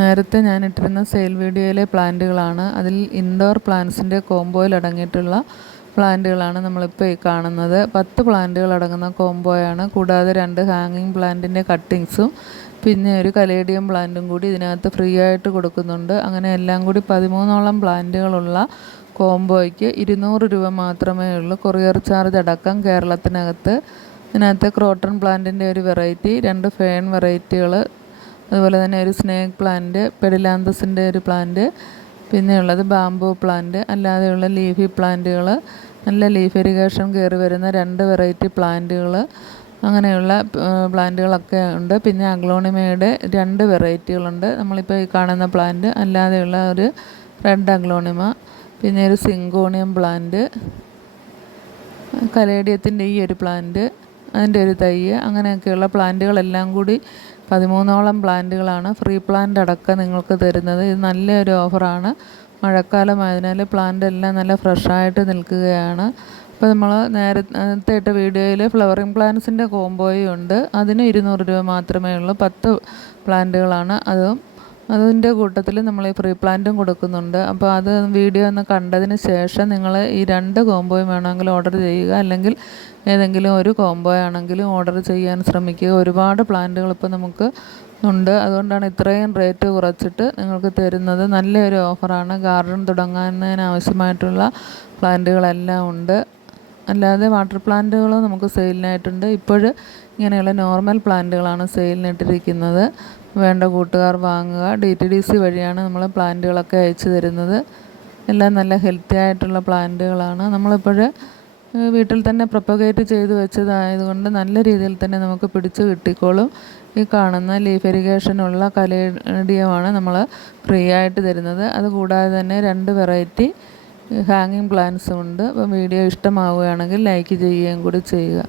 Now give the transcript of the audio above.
നേരത്തെ ഞാൻ ഇട്ടിരുന്ന സെയിൽ വീഡിയോയിലെ പ്ലാന്റുകളാണ്. അതിൽ ഇൻഡോർ പ്ലാന്റ്സിൻ്റെ കോംബോയിൽ അടങ്ങിയിട്ടുള്ള പ്ലാന്റുകളാണ് നമ്മളിപ്പോൾ ഈ കാണുന്നത്. 10 പ്ലാന്റുകൾ അടങ്ങുന്ന കോംബോയാണ്. കൂടാതെ 2 ഹാങ്ങിങ് പ്ലാന്റിൻ്റെ കട്ടിങ്സും പിന്നെ ഒരു കലേഡിയം പ്ലാന്റും കൂടി ഇതിനകത്ത് ഫ്രീ ആയിട്ട് കൊടുക്കുന്നുണ്ട്. അങ്ങനെ എല്ലാം കൂടി 13ഓളം പ്ലാന്റുകളുള്ള കോംബോയ്ക്ക് 200 രൂപ മാത്രമേ ഉള്ളൂ. കൊറിയർ ചാർജ് അടക്കം കേരളത്തിനകത്ത്. ഇതിനകത്ത് ക്രോട്ടൺ പ്ലാന്റിൻ്റെ ഒരു വെറൈറ്റി, 2 ഫേൺ വെറൈറ്റികൾ, അതുപോലെ തന്നെ ഒരു സ്നേക്ക് പ്ലാന്റ്, പെഡിലാന്തസിൻ്റെ ഒരു പ്ലാന്റ്, പിന്നെയുള്ളത് ബാംബൂ പ്ലാന്റ്, അല്ലാതെയുള്ള ലീഫി പ്ലാന്റുകൾ, നല്ല ലീഫ് ഇറിഗേഷൻ കയറി വരുന്ന 2 വെറൈറ്റി പ്ലാന്റുകൾ, അങ്ങനെയുള്ള പ്ലാന്റുകളൊക്കെ ഉണ്ട്. പിന്നെ അഗ്ലോണിമയുടെ 2 വെറൈറ്റികളുണ്ട്. നമ്മളിപ്പോൾ ഈ കാണുന്ന പ്ലാന്റ് അല്ലാതെയുള്ള ഒരു റെഡ് അഗ്ലോണിമ, പിന്നെ ഒരു സിങ്കോണിയം പ്ലാന്റ്, കലേഡിയത്തിൻ്റെ ഈ ഒരു പ്ലാന്റ്, അതിൻ്റെ ഒരു തൈ, അങ്ങനെയൊക്കെയുള്ള പ്ലാന്റുകളെല്ലാം കൂടി 13ഓളം പ്ലാന്റുകളാണ് ഫ്രീ പ്ലാന്റ് അടക്കം നിങ്ങൾക്ക് തരുന്നത്. ഇത് നല്ലൊരു ഓഫറാണ്. മഴക്കാലമായതിനാൽ പ്ലാന്റ് എല്ലാം നല്ല ഫ്രഷായിട്ട് നിൽക്കുകയാണ്. അപ്പോൾ നമ്മൾ നേരത്തെ ഇട്ട വീഡിയോയിൽ ഫ്ലവറിങ് പ്ലാന്റ്സിൻ്റെ കോംബോയും ഉണ്ട്. അതിന് 200 രൂപ മാത്രമേ ഉള്ളൂ. 10 പ്ലാന്റുകളാണ്. അതിൻ്റെ കൂട്ടത്തിൽ നമ്മൾ ഈ ഫ്രീ പ്ലാന്റും കൊടുക്കുന്നുണ്ട്. അപ്പോൾ അത് വീഡിയോ ഒന്ന് കണ്ടതിന് ശേഷം നിങ്ങൾ ഈ 2 കോംബോയും വേണമെങ്കിൽ ഓർഡർ ചെയ്യുക, അല്ലെങ്കിൽ ഏതെങ്കിലും ഒരു കോംബോ ആണെങ്കിലും ഓർഡർ ചെയ്യാൻ ശ്രമിക്കുക. ഒരുപാട് പ്ലാന്റുകൾ ഇപ്പോൾ നമുക്ക് ഉണ്ട്. അതുകൊണ്ടാണ് ഇത്രയും റേറ്റ് കുറച്ചിട്ട് നിങ്ങൾക്ക് തരുന്നത്. നല്ലൊരു ഓഫറാണ്. ഗാർഡൻ തുടങ്ങുന്നതിന് ആവശ്യമായിട്ടുള്ള പ്ലാന്റുകളെല്ലാം ഉണ്ട്. അല്ലാതെ വാട്ടർ പ്ലാന്റുകളും നമുക്ക് സെയിലിനായിട്ടുണ്ട്. ഇപ്പോൾ ഇങ്ങനെയുള്ള നോർമൽ പ്ലാന്റുകളാണ് സെയിലിനിട്ടിരിക്കുന്നത്. വേണ്ട കൂട്ടുകാർ വാങ്ങുക. DTDC വഴിയാണ് നമ്മൾ പ്ലാന്റുകളൊക്കെ അയച്ചു തരുന്നത്. എല്ലാം നല്ല ഹെൽത്തി ആയിട്ടുള്ള പ്ലാന്റുകളാണ്. നമ്മളിപ്പോൾ വീട്ടിൽ തന്നെ പ്രൊപ്പഗേറ്റ് ചെയ്ത് വെച്ചതായതുകൊണ്ട് നല്ല രീതിയിൽ തന്നെ നമുക്ക് പിടിച്ച് കിട്ടിക്കോളും. ഈ കാണുന്ന ലീഫ് ഇറിഗേഷനുള്ള കലേഡിയമാണ് നമ്മൾ ഫ്രീ ആയിട്ട് തരുന്നത്. അതുകൂടാതെ തന്നെ 2 വെറൈറ്റി ഹാങ്ങിങ് പ്ലാന്റ്സും ഉണ്ട്. അപ്പോൾ വീഡിയോ ഇഷ്ടമാവുകയാണെങ്കിൽ ലൈക്ക് ചെയ്യുകയും കൂടി ചെയ്യുക.